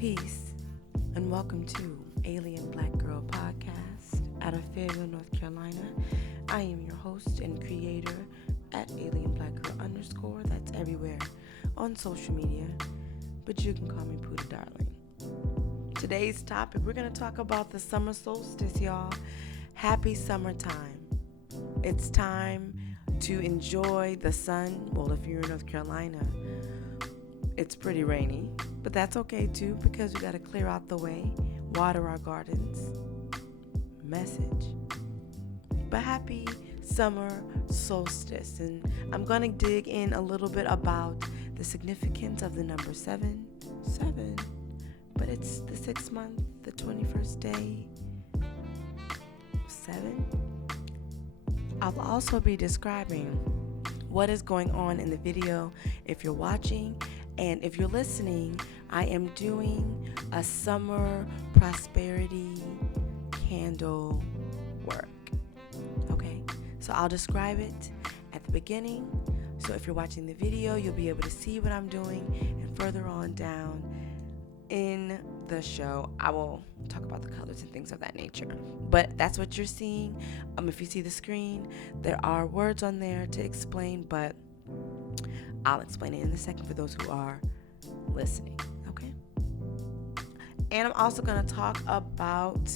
Peace, and welcome to Alien Black Girl Podcast out of Fayetteville, North Carolina. I am your host and creator at Alien Black Girl _ that's everywhere on social media, but you can call me Puddha Darling. Today's topic, we're going to talk about the summer solstice, y'all. Happy summertime. It's time to enjoy the sun. Well, if you're in North Carolina, it's pretty rainy, but that's okay too, because we got to clear out the way, water our gardens. Message. But happy summer solstice, and I'm going to dig in a little bit about the significance of the number 7, but it's the 6th month, the 21st day, 7. I'll also be describing what is going on in the video if you're watching. And if you're listening, I am doing a summer prosperity candle work. Okay, so I'll describe it at the beginning. So if you're watching the video, you'll be able to see what I'm doing. And further on down in the show, I will talk about the colors and things of that nature. But that's what you're seeing. If you see the screen, there are words on there to explain, but I'll explain it in a second for those who are listening, okay? And I'm also going to talk about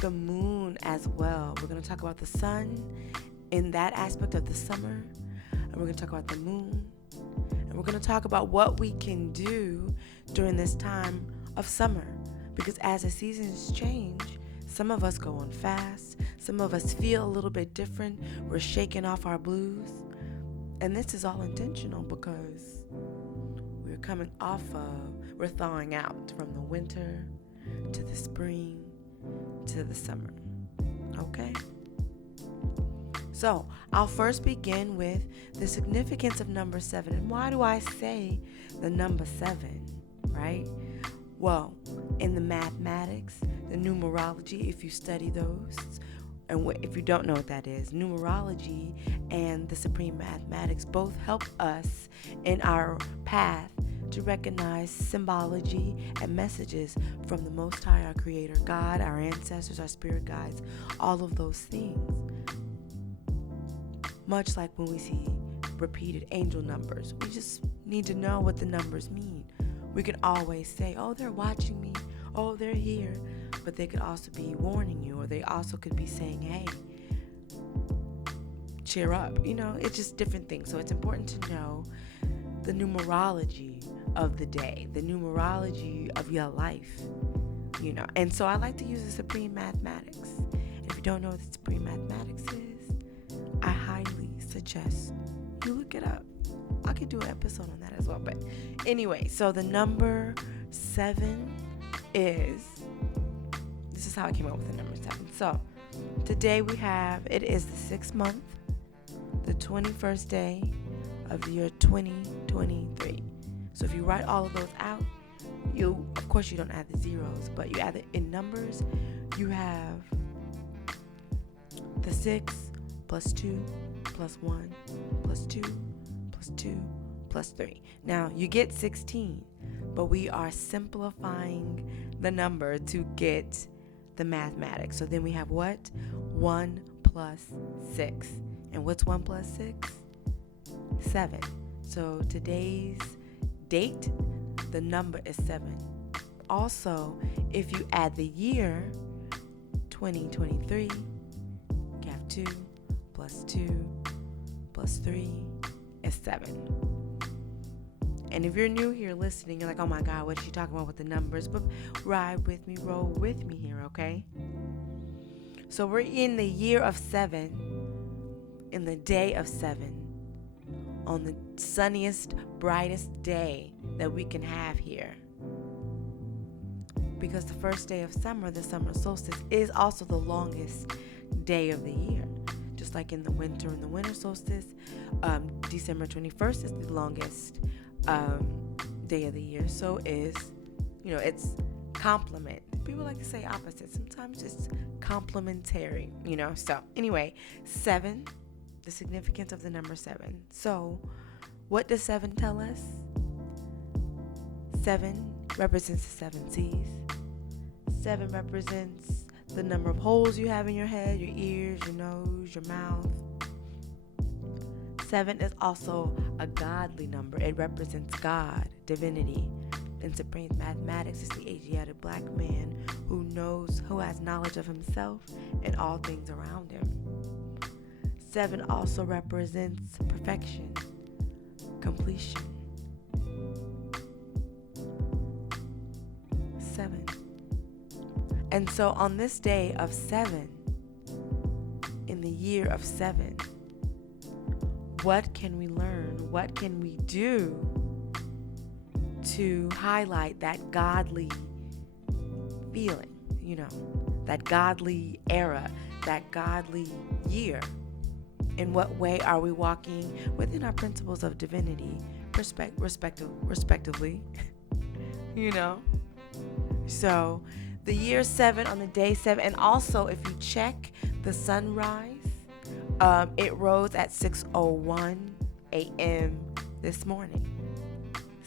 the moon as well. We're going to talk about the sun in that aspect of the summer, and we're going to talk about the moon, and we're going to talk about what we can do during this time of summer, because as the seasons change, some of us go on fast, some of us feel a little bit different, we're shaking off our blues. And this is all intentional because we're we're thawing out from the winter to the spring to the summer. Okay? So, I'll first begin with the significance of number 7. And why do I say the number 7, right? Well, in the mathematics, the numerology, if you study those, and if you don't know what that is, numerology and the supreme mathematics both help us in our path to recognize symbology and messages from the Most High, our Creator, God, our ancestors, our spirit guides, all of those things. Much like when we see repeated angel numbers, we just need to know what the numbers mean. We can always say, oh, they're watching me, oh, they're here. But they could also be warning you, or they also could be saying, hey, cheer up. It's just different things. So it's important to know the numerology of the day, the numerology of your life, And so I like to use the supreme mathematics. And if you don't know what the supreme mathematics is, I highly suggest you look it up. I could do an episode on that as well. But anyway, so the number 7 is... This is how I came up with the number 7. So, today it is the 6th month, the 21st day of the year 2023. So, if you write all of those out, of course you don't add the zeros, but you add it in numbers. You have the 6 plus 2 plus 1 plus 2 plus 2 plus 3. Now, you get 16, but we are simplifying the number to get the mathematics. So then we have what? 1 plus 6. And what's 1 plus 6? 7. So today's date, the number is 7. Also, if you add the year 2023, you have 2 plus 2 plus 3 is 7. And if you're new here listening, you're like, oh my God, what is she talking about with the numbers? But ride with me, roll with me here, okay? So we're in the year of 7, in the day of 7, on the sunniest, brightest day that we can have here. Because the first day of summer, the summer solstice, is also the longest day of the year. Just like in the winter solstice, December 21st is the longest day of the year. So it's complement. People like to say opposite. Sometimes it's complementary, So anyway, 7, the significance of the number 7. So what does 7 tell us? 7 represents the 7 C's. 7 represents the number of holes you have in your head, your ears, your nose, your mouth. 7 is also a godly number. It represents God, divinity. In supreme mathematics, it's the Asiatic black man who has knowledge of himself and all things around him. 7 also represents perfection, completion. 7. And so on this day of 7, in the year of 7, what can we learn? What can we do to highlight that godly feeling, that godly era, that godly year? In what way are we walking within our principles of divinity, respectively? So the year 7 on the day 7, and also if you check the sunrise, it rose at 6:01 a.m. this morning.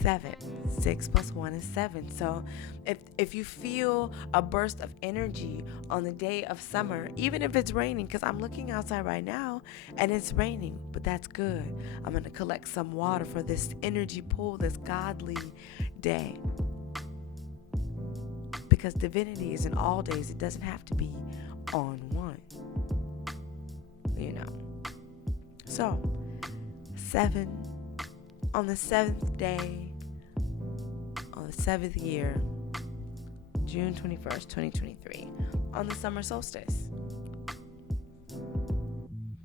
7. 6 plus 1 is 7. So if you feel a burst of energy on the day of summer, even if it's raining, because I'm looking outside right now and it's raining, but that's good. I'm going to collect some water for this energy pool, this godly day. Because divinity is in all days. It doesn't have to be on one. So 7 on the 7th day, on the 7th year, June 21st, 2023, on the summer solstice.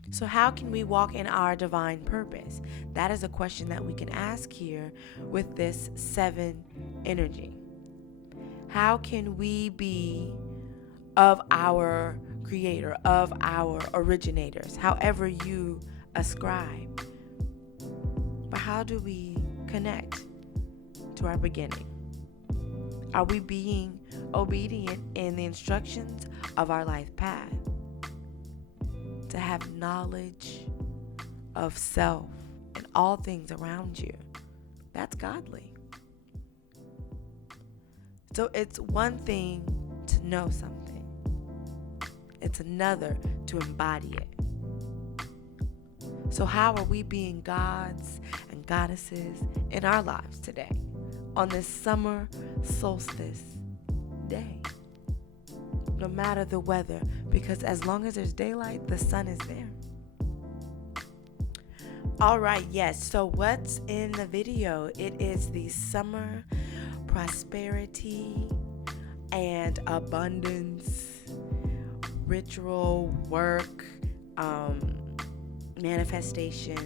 So how can we walk in our divine purpose? That is a question that we can ask here with this 7 energy. How can we be of our creator, of our originators, however you ascribe? But how do we connect to our beginning? Are we being obedient in the instructions of our life path? To have knowledge of self and all things around you. That's godly. So it's one thing to know something. It's another to embody it. So how are we being gods and goddesses in our lives today on this summer solstice day? No matter the weather, because as long as there's daylight, the sun is there. All right, yes. So what's in the video? It is the summer prosperity and abundance ritual work, manifestation,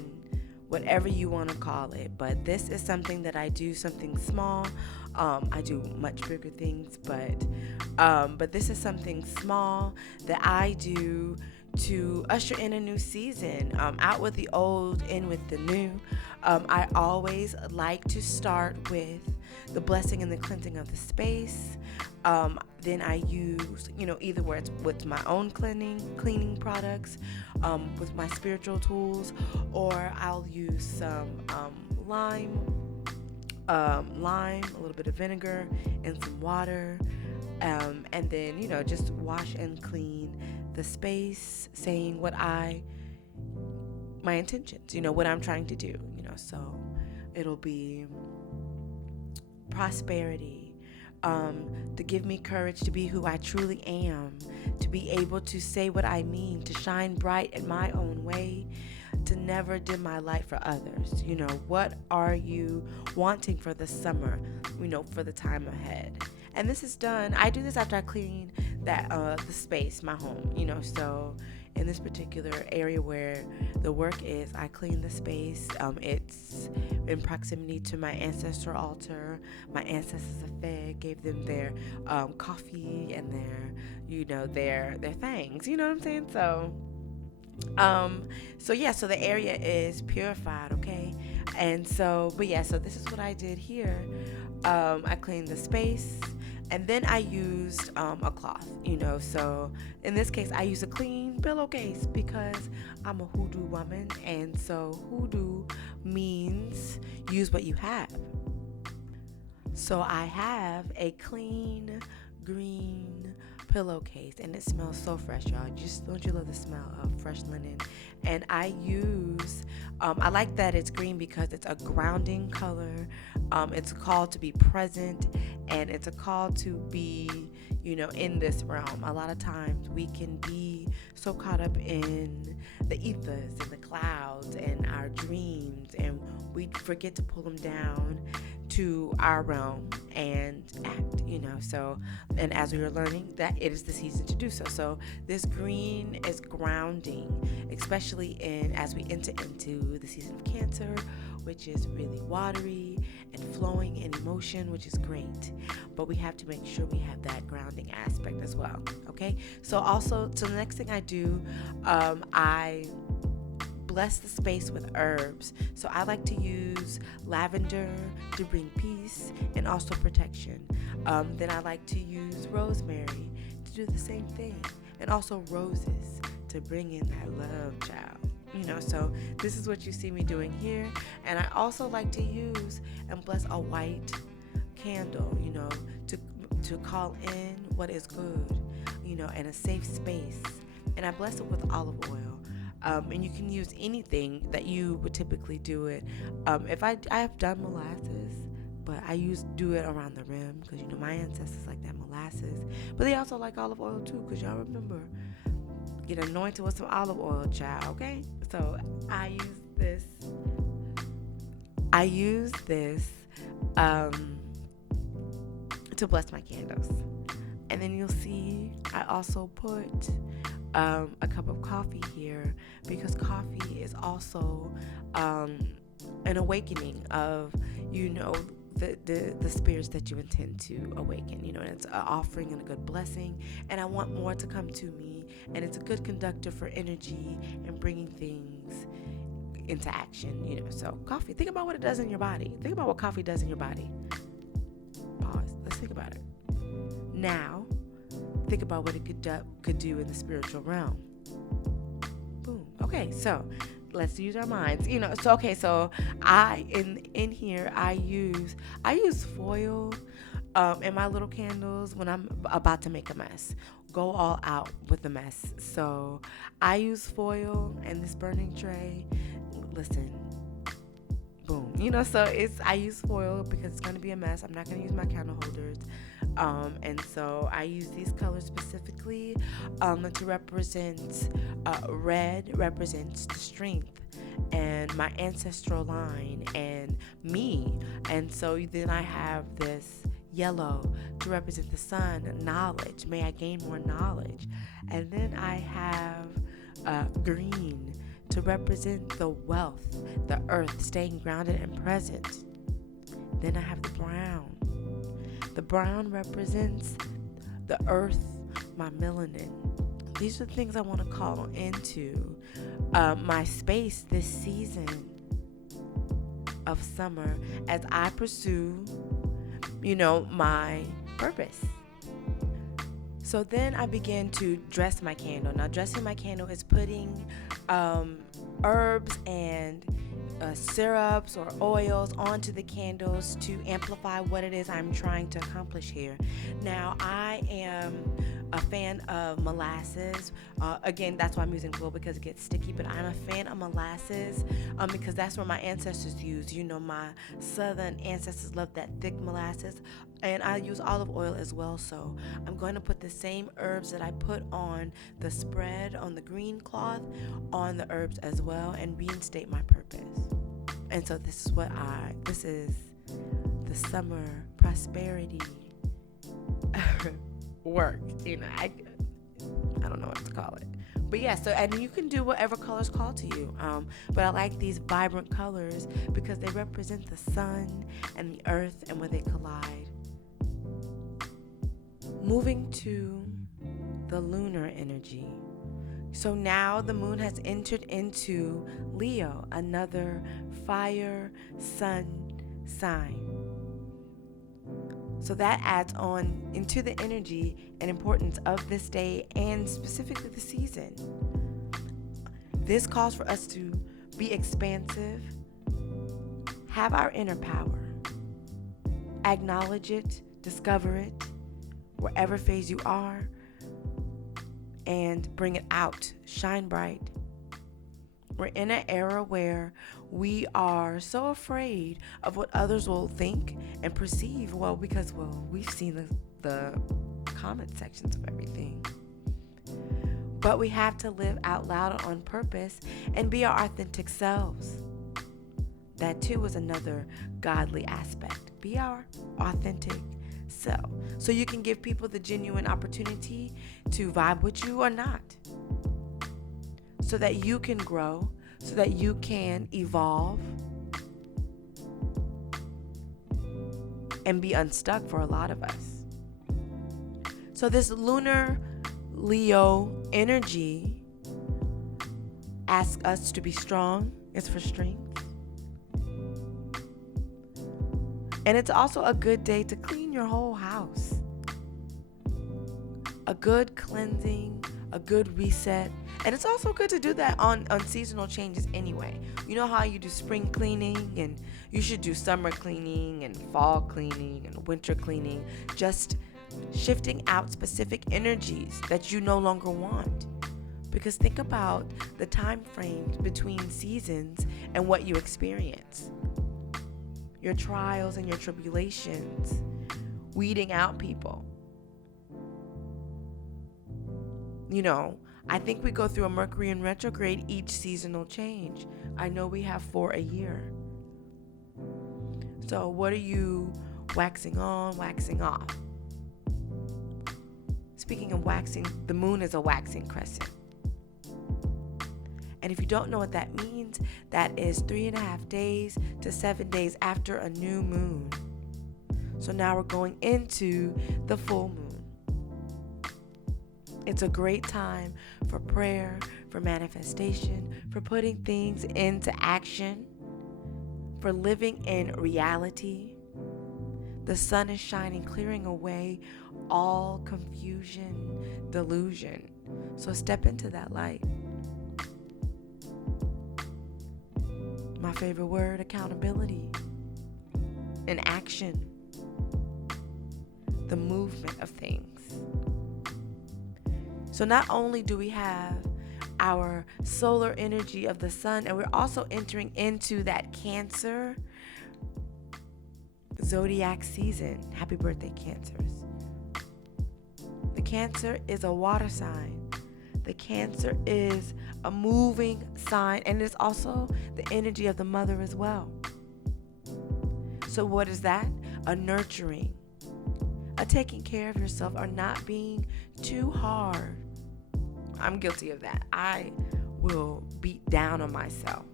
whatever you want to call it. But this is something that I do, something small. I do much bigger things, but this is something small that I do to usher in a new season, out with the old, in with the new. I always like to start with the blessing and the cleansing of the space. Then I use, either where it's with my own cleaning products, with my spiritual tools, or I'll use some lime, a little bit of vinegar, and some water, and then, just wash and clean the space, saying my intentions, what I'm trying to do, so it'll be prosperity, to give me courage to be who I truly am, to be able to say what I mean, to shine bright in my own way, to never dim my light for others. What are you wanting for the summer, for the time ahead? And this is done. I do this after I clean the space, my home, so in this particular area where the work is, I clean the space. It's in proximity to my ancestor altar. My ancestors are fed, gave them their coffee and their things. You know what I'm saying? So the area is purified, okay? And so this is what I did here. I cleaned the space, and then I used a cloth, so in this case I use a clean pillowcase because I'm a hoodoo woman, and so hoodoo means use what you have. So I have a clean green pillowcase, and it smells so fresh, y'all. Just don't you love the smell of fresh linen? And I use, I like that it's green because it's a grounding color. It's a call to be present, and it's a call to be, in this realm. A lot of times we can be so caught up in the ethers and the clouds and our dreams, and we forget to pull them down to our realm and act. So, and as we were learning, that it is the season to do so. So this green is grounding, especially as we enter into the season of Cancer, which is really watery and flowing in emotion, which is great. But we have to make sure we have that grounding aspect as well. Okay. So the next thing I do, I bless the space with herbs. So I like to use lavender to bring peace and also protection. Then I like to use rosemary to do the same thing, and also roses to bring in that love, child. So this is what you see me doing here. And I also like to use and bless a white candle, to call in what is good, and a safe space. And I bless it with olive oil. And you can use anything that you would typically do it. If I have done molasses, but I do it around the rim because my ancestors like that molasses. But they also like olive oil too, because y'all remember, get anointed with some olive oil, child. Okay, so I use this to bless my candles. And then you'll see I also put a cup of coffee here, because coffee is also an awakening of the spirits that you intend to awaken, and it's an offering and a good blessing, and I want more to come to me, and it's a good conductor for energy and bringing things into action. So coffee, think about what it does in your body. Think about what coffee does in your body. Pause. Let's think about it. Now think about what it could do in the spiritual realm. Boom. Okay, so let's use our minds. So I in here I use foil in my little candles when I'm about to make a mess. Go all out with the mess. So I use foil and this burning tray. Listen. Boom. So I use foil because it's going to be a mess. I'm not going to use my candle holders. And so I use these colors specifically to represent, red represents the strength and my ancestral line and me. And so then I have this yellow to represent the sun, knowledge. May I gain more knowledge. And then I have green to represent the wealth, the earth, staying grounded and present. Then I have the brown. The brown represents the earth, my melanin. These are the things I want to call into my space this season of summer as I pursue, my purpose. So then I begin to dress my candle. Now, dressing my candle is putting herbs and syrups or oils onto the candles to amplify what it is I'm trying to accomplish here. Now, I am a fan of molasses. Again, that's why I'm using glue, because it gets sticky, but I'm a fan of molasses because that's what my ancestors used. My southern ancestors loved that thick molasses. And I use olive oil as well. So I'm going to put the same herbs that I put on the spread on the green cloth on the herbs as well, and reinstate my purpose. And so this is the summer prosperity work. I don't know what to call it. But yeah, so, and you can do whatever colors call to you. But I like these vibrant colors because they represent the sun and the earth and where they collide. Moving to the lunar energy. So now the moon has entered into Leo, another fire sun sign. So that adds on into the energy and importance of this day and specifically the season. This calls for us to be expansive, have our inner power, Acknowledge it, discover it, wherever phase you are, and bring it out. Shine bright. We're in an era where we are so afraid of what others will think and perceive. Well, because, we've seen the comment sections of everything. But we have to live out loud on purpose and be our authentic selves. That too is another godly aspect. Be our authentic self. So you can give people the genuine opportunity to vibe with you or not. So that you can grow, so that you can evolve and be unstuck for a lot of us. So this lunar Leo energy asks us to be strong. It's for strength. And it's also a good day to clean your whole house. A good cleansing, a good reset. And it's also good to do that on seasonal changes anyway. You know how you do spring cleaning, and you should do summer cleaning and fall cleaning and winter cleaning. Just shifting out specific energies that you no longer want. Because think about the time frames between seasons and what you experience. Your trials and your tribulations, weeding out people. You know, I think we go through a Mercury in retrograde each seasonal change. I know we have 4 a year. So what are you waxing on, waxing off? Speaking of waxing, the moon is a waxing crescent. And if you don't know what that means, that is 3.5 days to 7 days after a new moon. So now we're going into the full moon. It's a great time for prayer, for manifestation, for putting things into action, for living in reality. The sun is shining, clearing away all confusion, delusion. So step into that light. My favorite word, accountability. And action. The movement of things. So not only do we have our solar energy of the sun, and we're also entering into that Cancer zodiac season. Happy birthday, Cancers. The Cancer is a water sign. The Cancer is a moving sign, and it's also the energy of the mother as well. So what is that? A nurturing, a taking care of yourself, or not being too hard. I'm guilty of that. I will beat down on myself.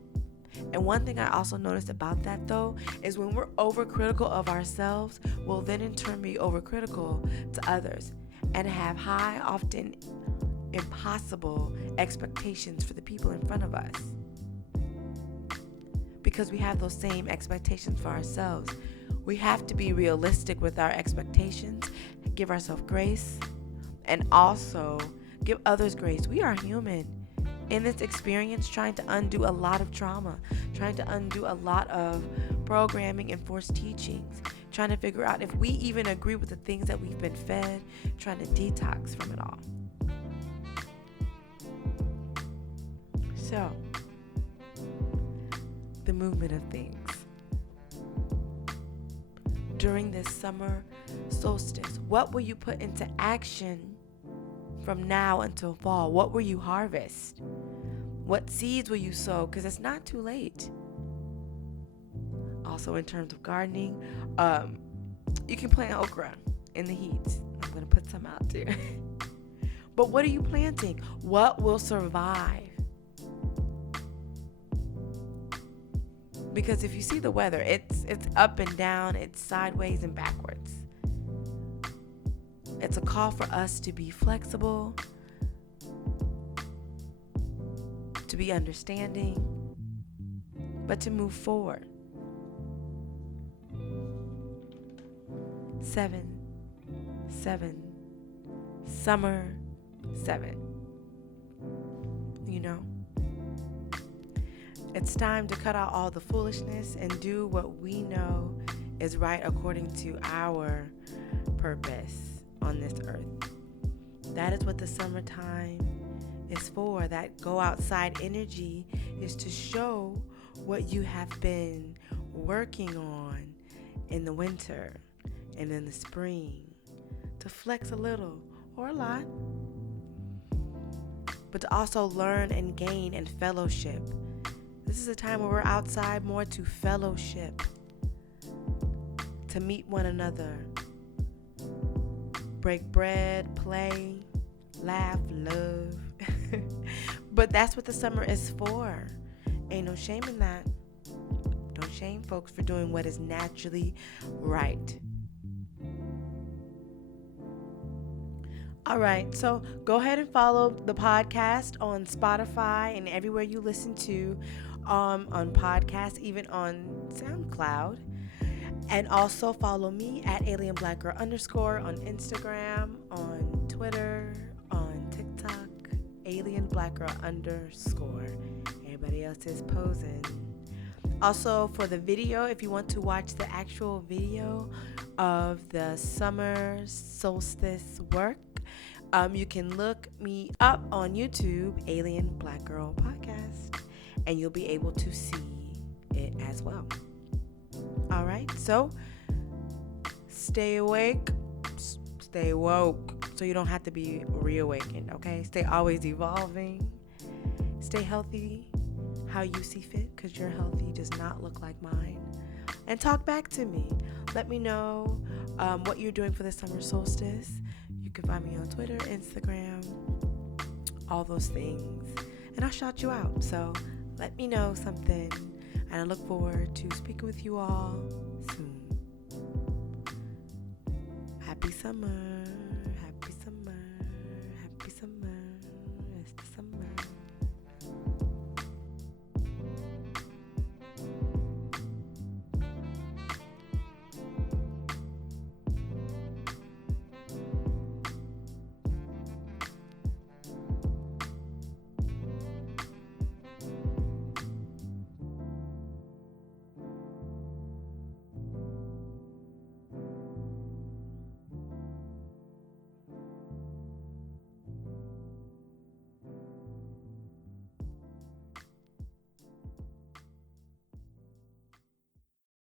And one thing I also noticed about that, though, is when we're overcritical of ourselves, we'll then in turn be overcritical to others and have high, often impossible expectations for the people in front of us. Because we have those same expectations for ourselves. We have to be realistic with our expectations, give ourselves grace, and also give others grace. We are human in this experience, trying to undo a lot of trauma, trying to undo a lot of programming and forced teachings, trying to figure out if we even agree with the things that we've been fed, trying to detox from it all. So, the movement of things. During this summer solstice, what will you put into action from now until fall? What will you harvest? What seeds will you sow? Because it's not too late. Also, in terms of gardening, you can plant okra in the heat. I'm going to put some out too. But what are you planting? What will survive? Because if you see the weather, it's up and down, it's sideways and backwards. It's a call for us to be flexible, to be understanding, but to move forward. 7, 7, summer 7. You know, it's time to cut out all the foolishness and do what we know is right according to our purpose on this earth. That is what the summertime is for. That go outside energy is to show what you have been working on in the winter and in the spring, to flex a little or a lot, but to also learn and gain and fellowship. This is a time where we're outside more to fellowship, to meet one another, break bread, play, laugh, love. But that's what the summer is for. Ain't no shame in that. Don't shame folks for doing what is naturally right. All right, so go ahead and follow the podcast on Spotify and everywhere you listen to on podcasts, even on SoundCloud. And also follow me at AlienBlackGirl_ on Instagram, on Twitter, on TikTok, AlienBlackGirl_. Everybody else is posing. Also, for the video, if you want to watch the actual video of the Summer Solstice work, you can look me up on YouTube, Alien Black Girl Podcast, and you'll be able to see it as well. All right, so stay awake, stay woke, so you don't have to be reawakened, okay? Stay always evolving. Stay healthy how you see fit, because your healthy does not look like mine. And talk back to me. Let me know what you're doing for the summer solstice. You can find me on Twitter, Instagram, all those things. And I'll shout you out. So let me know something. And I look forward to speaking with you all soon. Happy summer.